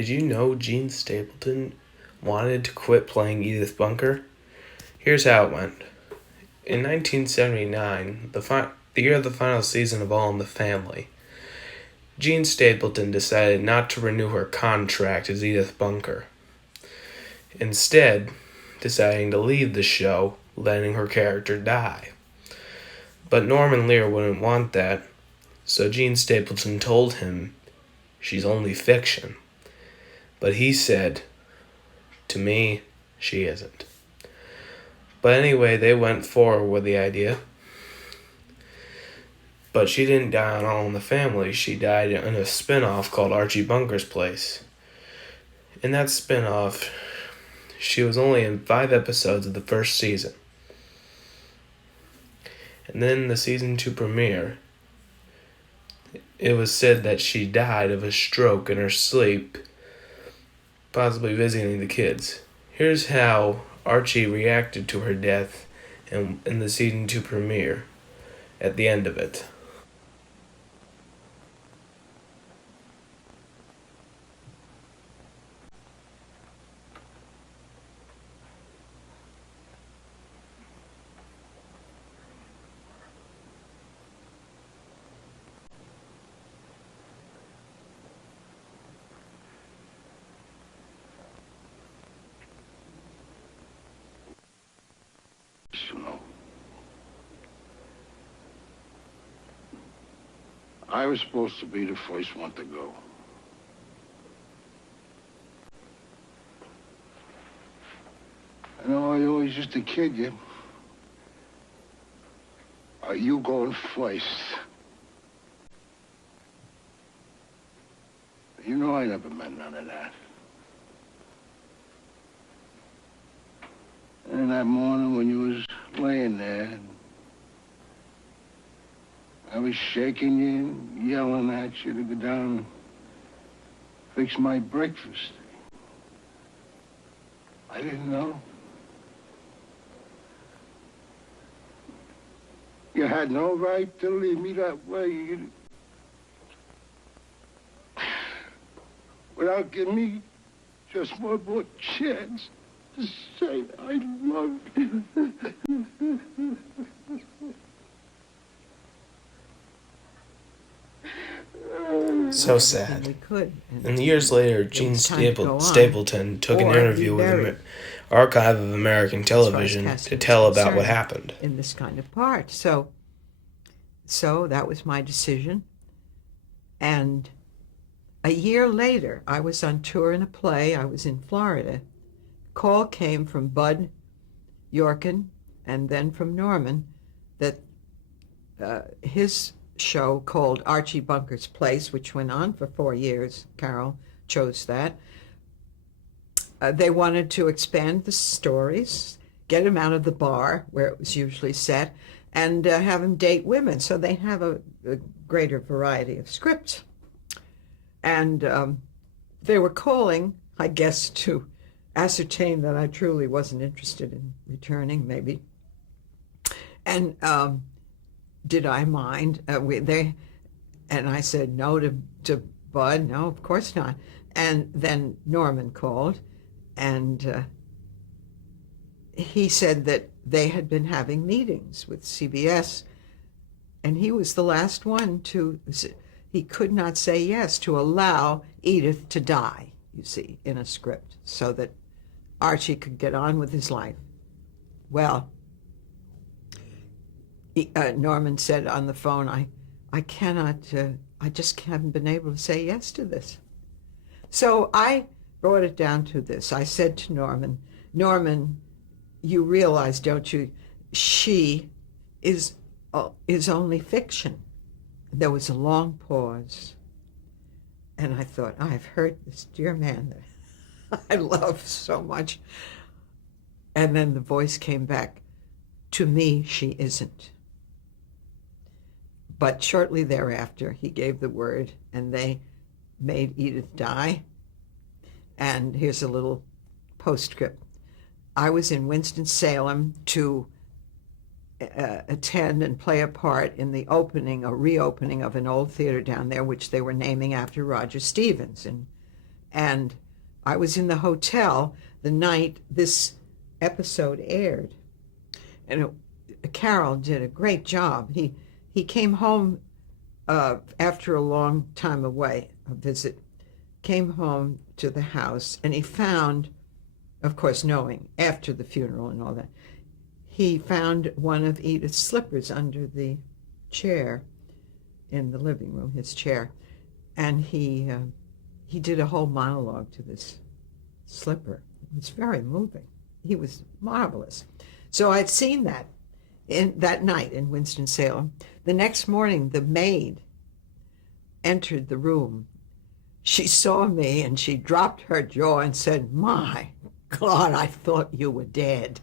Did you know Gene Stapleton wanted to quit playing Edith Bunker? Here's how it went. In 1979, the year of the final season of All in the Family, Gene Stapleton decided not to renew her contract as Edith Bunker, instead deciding to leave the show, letting her character die. But Norman Lear wouldn't want that, so Gene Stapleton told him, "She's only fiction." But he said, "To me, she isn't." But anyway, they went forward with the idea. But she didn't die on All in the Family. She died in a spin-off called Archie Bunker's Place. In that spin-off, she was only in 5 episodes of the first season. And then the season 2 premiere, it was said that she died of a stroke in her sleep, possibly visiting the kids. Here's how Archie reacted to her death in the season 2 premiere at the end of it. You know, I was supposed to be the first one to go. I know I always used to kid you. Are you going first? You know I never meant none of that. And that morning when you was laying there, I was shaking you, yelling at you to go down and fix my breakfast. I didn't know. You had no right to leave me that way. Without giving me just one more chance to say I love you. So sad. We could. And years later, Gene Stapleton took an interview with the Archive of American Television to tell about what happened. In this kind of part. So that was my decision. And a year later, I was on tour in a play. I was in Florida. Call came from Bud Yorkin and then from Norman that his show called Archie Bunker's Place, which went on for 4 years, Carol chose that. They wanted to expand the stories, get him out of the bar where it was usually set, and have him date women so they have a greater variety of scripts. And they were calling, I guess, to ascertain that I truly wasn't interested in returning, maybe. And did I mind? And I said no to Bud. No, of course not. And then Norman called, and he said that they had been having meetings with CBS, and he was the last one he could not say yes to allow Edith to die, you see, in a script, so that Archie could get on with his life. Well, Norman said on the phone, I cannot, I just haven't been able to say yes to this. So I brought it down to this. I said to Norman, you realize, don't you, she is only fiction. There was a long pause, and I thought, I've heard this dear man that I love so much. And then the voice came back, to me, she isn't. But shortly thereafter, he gave the word, and they made Edith die. And here's a little postscript. I was in Winston-Salem to attend and play a part in the reopening of an old theater down there, which they were naming after Roger Stevens in And I was in the hotel the night this episode aired. And Carol did a great job. He came home after a long time away, a visit, came home to the house, and he found, of course, knowing after the funeral and all that, he found one of Edith's slippers under the chair in the living room, his chair, and he did a whole monologue to this slipper. It was very moving. He was marvelous. So I'd seen that that night in Winston-Salem. The next morning, the maid entered the room. She saw me and she dropped her jaw and said, "My God, I thought you were dead."